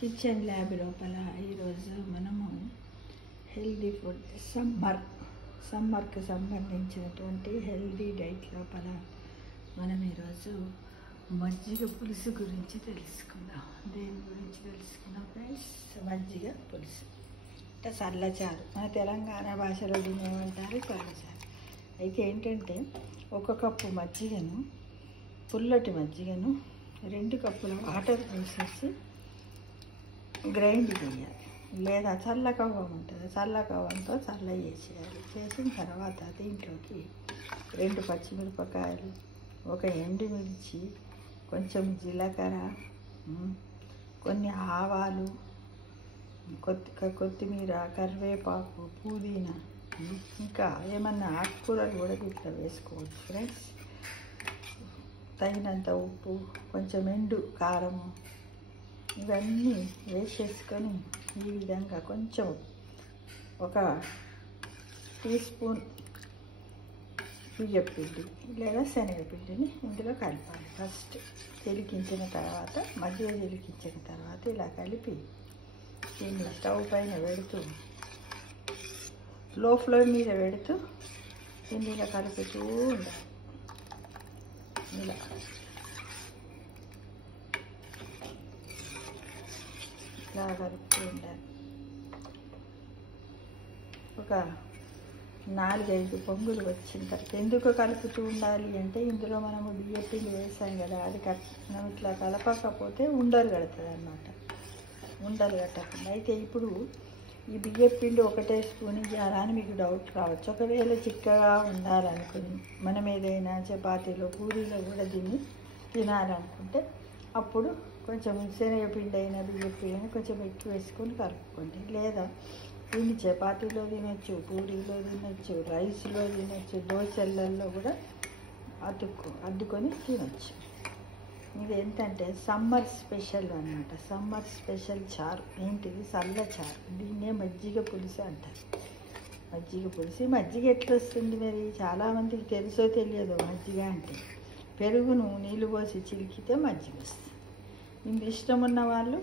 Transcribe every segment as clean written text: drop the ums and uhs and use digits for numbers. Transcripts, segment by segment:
Kitchen lab లోపల ఈరోజు మనము హెల్దీ ఫుడ్ సమ్మర్కి సంబంధించినటువంటి హెల్దీ డైట్ లోపల మనం ఈరోజు మజ్జిగ పులుసు గురించి తెలుసుకుందాం. దేని గురించి తెలుసుకుందాం ఫ్రెండ్స్? మజ్జిగ పులుసు అంటే చల్లచారు, మన తెలంగాణ భాషలో తినేమంటారు చల్లచారు. అయితే ఏంటంటే ఒక కప్పు మజ్జిగను, పుల్లటి మజ్జిగను 2 కప్పుల వాటర్ వేసేసి గ్రైండ్ చేయాలి. లేదా చల్లకవ్వం ఉంటుంది, చల్లకవ్వంతో చల్ల చేసేయాలి. చేసిన తర్వాత దీంట్లోకి 2 పచ్చిమిరపకాయలు, 1 ఎండుమిర్చి, కొంచెం జీలకర్ర, కొన్ని ఆవాలు, కొత్తిమీర, కరివేపాకు, పుదీనా, ఇంకా ఏమన్నా ఆకుకూరలు కూడా ఇట్లా వేసుకోవచ్చు ఫ్రెండ్స్. తగినంత ఉప్పు, కొంచెం ఎండు కారము, ఇవన్నీ వేసేసుకొని ఈ విధంగా కొంచెం 1 టీ స్పూన్ బియ్యపిండి లేదా శనగపిండిని ఇందులో కలపాలి. ఫస్ట్ చిలికించిన తర్వాత, మజ్జిగ చిలికించిన తర్వాత ఇలా కలిపి దీన్ని స్టవ్ పైన పెడుతూ, లో ఫ్లేమ్ మీద పెడుతూ దీన్ని ఇలా కలుపుతూ ఉండాలి. ఇలా కలుపుతూ ఉండాలి. ఒక 4-5 పొంగులు వచ్చిన తర్వాత ఎందుకు కలుపుతూ ఉండాలి అంటే, ఇందులో మనము బియ్యపిండి వేసాం కదా, అది మనం ఇట్లా కలపకపోతే ఉండలు కడుతుంది అన్నమాట. ఉండలు కట్టకుండా. అయితే ఇప్పుడు ఈ బియ్యపిండి 1 స్పూన్ ఇవ్వాలా అని మీకు డౌట్ రావచ్చు. ఒకవేళ చిక్కగా ఉండాలనుకుని మనం ఏదైనా చపాతీలో, పూరీలో కూడా దీన్ని తినాలనుకుంటే అప్పుడు కొంచెం శనగపిండి అయినా బియ్యపిండి అయినా కొంచెం ఎక్కువ వేసుకొని కలుపుకోండి. లేదా దీన్ని చపాతీలో తినొచ్చు, పూరీలో తినొచ్చు, రైస్లో తినొచ్చు, దోశలలో కూడా అద్దుకొని తినొచ్చు. ఇది ఏంటంటే సమ్మర్ స్పెషల్ అన్నమాట. సమ్మర్ స్పెషల్ చారు. ఏంటిది? చల్ల చారు. దీన్నే మజ్జిగ పులుసు అంటారు. మజ్జిగ పులుసు. మజ్జిగ ఎట్లా వస్తుంది మరి? చాలామందికి తెలుసో తెలియదు. మజ్జిగ అంటే పెరుగును నీళ్ళు పోసి చిలికితే మజ్జిగ వస్తుంది. ఇంక ఇష్టం ఉన్న వాళ్ళు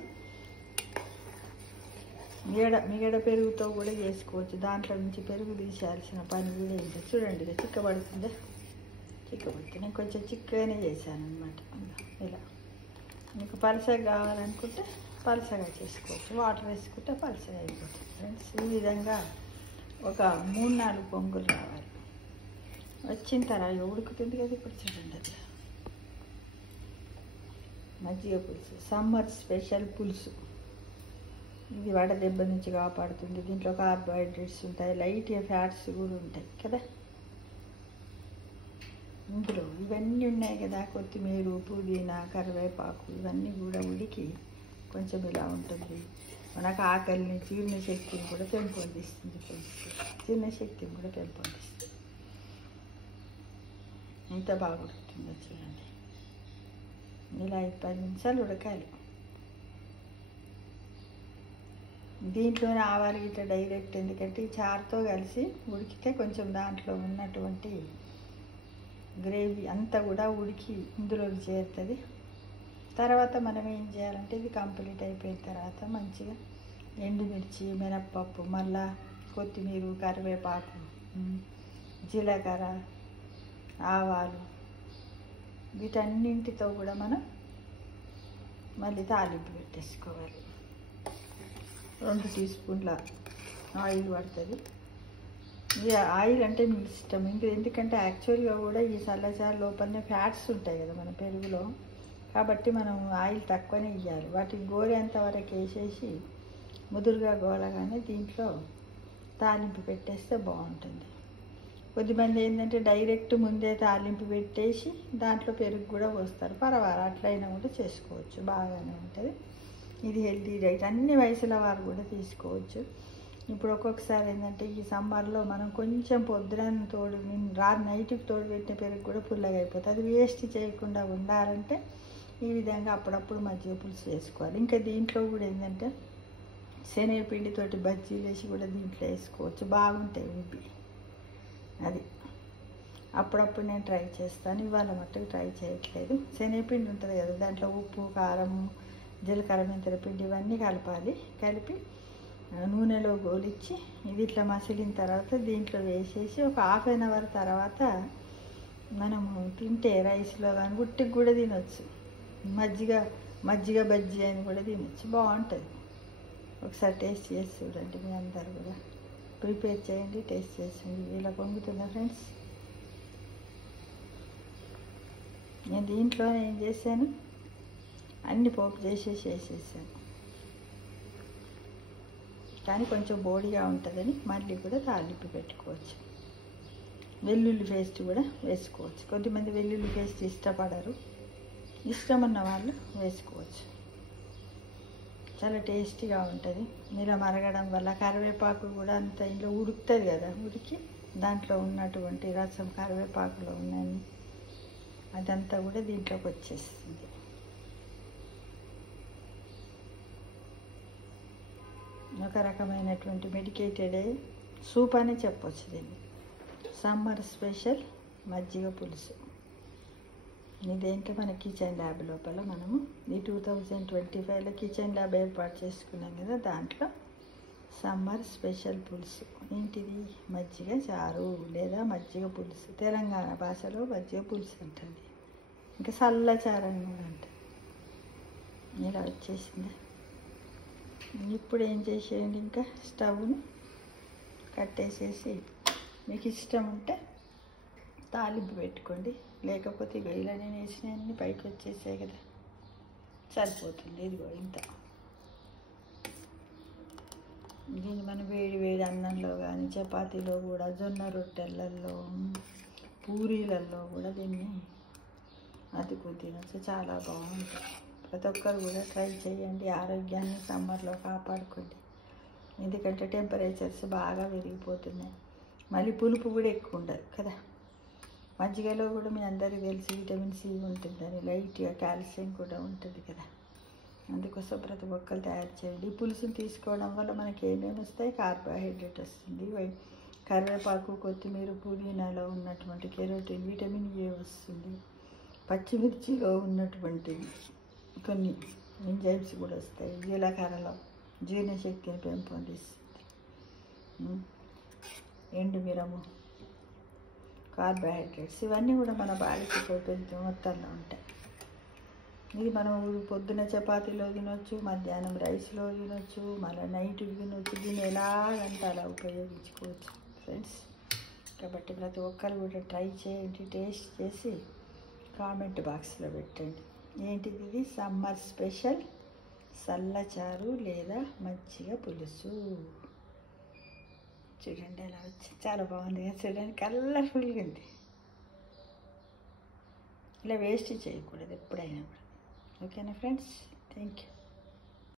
మిగడ పెరుగుతో కూడా చేసుకోవచ్చు. దాంట్లో నుంచి పెరుగు తీసేయాల్సిన పని కూడా ఏంటో చూడండి. ఇది చిక్కబడుతుంది. నేను కొంచెం చిక్కగానే చేశాను అనమాట. ఇలా మీకు పలసగా కావాలనుకుంటే పలసగా చేసుకోవచ్చు, వాటర్ వేసుకుంటే పలసగా అయిపోతుంది ఫ్రెండ్స్. ఈ విధంగా ఒక 3-4 పొంగులు రావాలి. వచ్చిన తర్వాత ఉడుకుతుంది కదా, ఇప్పుడు చూడండి. అది మజ్జిగ పులుసు, సమ్మర్ స్పెషల్ పులుసు. ఇది వడదెబ్బ నుంచి కాపాడుతుంది. దీంట్లో కార్బోహైడ్రేట్స్ ఉంటాయి, లైట్ ఫ్యాట్స్ కూడా ఉంటాయి కదా. ఇందులో ఇవన్నీ ఉన్నాయి కదా, కొత్తిమీర, పుదీనా, కరివేపాకు, ఇవన్నీ కూడా ఉడికి కొంచెం ఇలా ఉంటుంది. మనకు ఆకలిని, జీర్ణశక్తిని కూడా పెంపొందిస్తుంది. జీర్ణశక్తిని కూడా పెంపొందిస్తుంది. ఎంత బాగా ఉడుకుతుందో చూడండి. ఇలా 10 నిమిషాలు ఉడకాలి. దీంట్లోనే ఆవాలు గిట్ట డైరెక్ట్, ఎందుకంటే ఈ చారుతో కలిసి ఉడికితే కొంచెం దాంట్లో ఉన్నటువంటి గ్రేవీ అంతా కూడా ఉడికి ఇందులోకి చేరుతుంది. తర్వాత మనం ఏం చేయాలంటే, ఇది కంప్లీట్ అయిపోయిన తర్వాత మంచిగా ఎండుమిర్చి, మినప్పప్పు, మళ్ళా కొత్తిమీర, కరివేపాకు, జీలకర్ర, ఆవాలు, వీటన్నింటితో కూడా మనం మళ్ళీ తాలింపు పెట్టేసుకోవాలి. 2 టీ స్పూన్ల ఆయిల్ పడుతుంది. ఇది ఆయిల్ అంటే మీ ఇష్టం. ఎందుకంటే యాక్చువల్గా కూడా ఈ చల్లచారు లోపలనే ఫ్యాట్స్ ఉంటాయి కదా మన పెరుగులో, కాబట్టి మనం ఆయిల్ తక్కువనే ఇవ్వాలి. వాటికి గోలేంత వరకు వేసేసి ముదురుగా గోలగానే దీంట్లో తాలింపు పెట్టేస్తే బాగుంటుంది. కొద్దిమంది ఏంటంటే డైరెక్ట్ ముందే తాలింపు పెట్టేసి దాంట్లో పెరుగు కూడా పోస్తారు. పర్వాలేదు, అట్లయినా కూడా చేసుకోవచ్చు, బాగానే ఉంటుంది. ఇది హెల్తీ డైట్, అన్ని వయసుల వారు కూడా తీసుకోవచ్చు. ఇప్పుడు ఒక్కొక్కసారి ఏంటంటే ఈ సమ్మర్లో మనం కొంచెం పొద్దున నైట్కి తోడు పెట్టిన పెరుగు కూడా పుల్లగా అయిపోతుంది. అది వేస్ట్ చేయకుండా ఉండాలంటే ఈ విధంగా అప్పుడప్పుడు మజ్జిగ పులుసు వేసుకోవాలి. ఇంకా దీంట్లో కూడా ఏంటంటే శనగపిండితోటి బజ్జీలు వేసి కూడా దీంట్లో వేసుకోవచ్చు, బాగుంటాయి ఉబ్బి. అది అప్పుడప్పుడు నేను ట్రై చేస్తాను. ఇవాళ మట్టుకు ట్రై చేయట్లేదు. శనగపిండి ఉంటుంది కదా, దాంట్లో ఉప్పు, కారం, జీలకర్ర మెంతుల పిండి ఇవన్నీ కలపాలి. కలిపి నూనెలో గోలిచ్చి ఇది ఇట్లా మసిలిన తర్వాత దీంట్లో వేసేసి ఒక హాఫ్ అన్ అవర్ తర్వాత మనము తింటే రైస్లో కానీ ఉట్టికి కూడా తినొచ్చు. మజ్జిగ బజ్జీ అని కూడా తినొచ్చు, బాగుంటుంది. ఒకసారి టేస్ట్ చేసి చూడండి. మీ అందరు కూడా ప్రిపేర్ చేయండి, టేస్ట్ చేసి. ఇలా పొంగుతుందా ఫ్రెండ్స్? నేను దీంట్లో ఏం చేశాను, అన్ని పోపు వేసేసాను. కానీ కొంచెం బోడిగా ఉంటుందని మళ్ళీ కూడా తాలింపు పెట్టుకోవచ్చు. వెల్లుల్లి పేస్ట్ కూడా వేసుకోవచ్చు. కొద్దిమంది వెల్లుల్లి పేస్ట్ ఇష్టపడరు, ఇష్టం ఉన్న వాళ్ళు వేసుకోవచ్చు. చాలా టేస్టీగా ఉంటుంది. ఇలా మరగడం వల్ల కరివేపాకు కూడా అంత ఇంట్లో ఉడుకుతుంది కదా, ఉడికి దాంట్లో ఉన్నటువంటి రసం కరివేపాకులో ఉన్నాయని అదంతా కూడా దీంట్లోకి వచ్చేస్తుంది. ఒక రకమైనటువంటి మెడికేటెడ్ సూప్ అనే చెప్పొచ్చు దీన్ని. సమ్మర్ స్పెషల్ మజ్జిగ పులుసు. ఇదేంటో మన కిచెన్ ల్యాబ్ లోపల మనము ఈ 2025లో కిచెన్ ల్యాబ్ ఏర్పాటు చేసుకున్నాం కదా, దాంట్లో సమ్మర్ స్పెషల్ పులుసు. ఏంటిది? మజ్జిగ చారు లేదా మజ్జిగ పులుసు. తెలంగాణ భాషలో మజ్జిగ పులుసు అంటుంది, ఇంకా చల్ల చారు అని కూడా అంటుంది. ఇలా వచ్చేసింది. ఇప్పుడు ఏం చేసేయండి, ఇంకా స్టవ్ను కట్టేసేసి మీకు ఇష్టం ఉంటే తాలింపు పెట్టుకోండి. లేకపోతే ఇలా నేను వేసినవన్నీ పైకి వచ్చేసాయి కదా, సరిపోతుంది. ఇదిగో ఇంత. దీన్ని మనం వేడి అన్నంలో కానీ చపాతీలో కూడా, జొన్న రొట్టెలలో, పూరీలలో కూడా దీన్ని అతుకుని తినచ్చు. చాలా బాగుంటుంది. ప్రతి ఒక్కరు కూడా ట్రై చేయండి. ఆరోగ్యాన్ని సమ్మర్లో కాపాడుకోండి. ఎందుకంటే టెంపరేచర్స్ బాగా పెరిగిపోతున్నాయి. మళ్ళీ పులుపు కూడా ఎక్కువ ఉండదు కదా. మజ్జిగలో కూడా మీ అందరికీ తెలిసి విటమిన్ సి ఉంటుందని, లైట్గా కాల్షియం కూడా ఉంటుంది కదా. అందుకోసం ప్రతి ఒక్కరు తయారు చేయండి. ఈ పులుసుని తీసుకోవడం వల్ల మనకి ఏమేమి వస్తాయి? కార్బోహైడ్రేట్ వస్తుంది, కరివేపాకు, కొత్తిమీర, పుదీనాలో ఉన్నటువంటి కెరోటిన్, విటమిన్ ఏ వస్తుంది, పచ్చిమిర్చిలో ఉన్నటువంటి కొన్ని ఎంజైమ్స్ కూడా వస్తాయి, జీలకర్రలో జీర్ణశక్తిని పెంపొందిస్తుంది, ఎండుమిరము, కార్బోహైడ్రేట్స్, ఇవన్నీ కూడా మన బాడీకి పెద్ద మొత్తంలో ఉంటాయి. ఇది మనం పొద్దున చపాతీలో తినొచ్చు, మధ్యాహ్నం రైస్లో తినొచ్చు, మళ్ళీ నైట్ తినొచ్చు. దీన్ని ఎలాగంటే అలా ఉపయోగించుకోవచ్చు ఫ్రెండ్స్. కాబట్టి ప్రతి ఒక్కరు కూడా ట్రై చేయండి, టేస్ట్ చేసి కామెంట్ బాక్స్లో పెట్టండి. ఏంటిది? ఇది సమ్మర్ స్పెషల్ చల్లచారు లేదా మజ్జిగ పులుసు. చూడండి ఎలా వచ్చి, చాలా బాగుంది కదా. చూడండి కలర్ఫుల్గా ఉంది. ఇలా వేస్ట్ చేయకూడదు ఎప్పుడైనా కూడా. ఓకేనా ఫ్రెండ్స్? Thank you.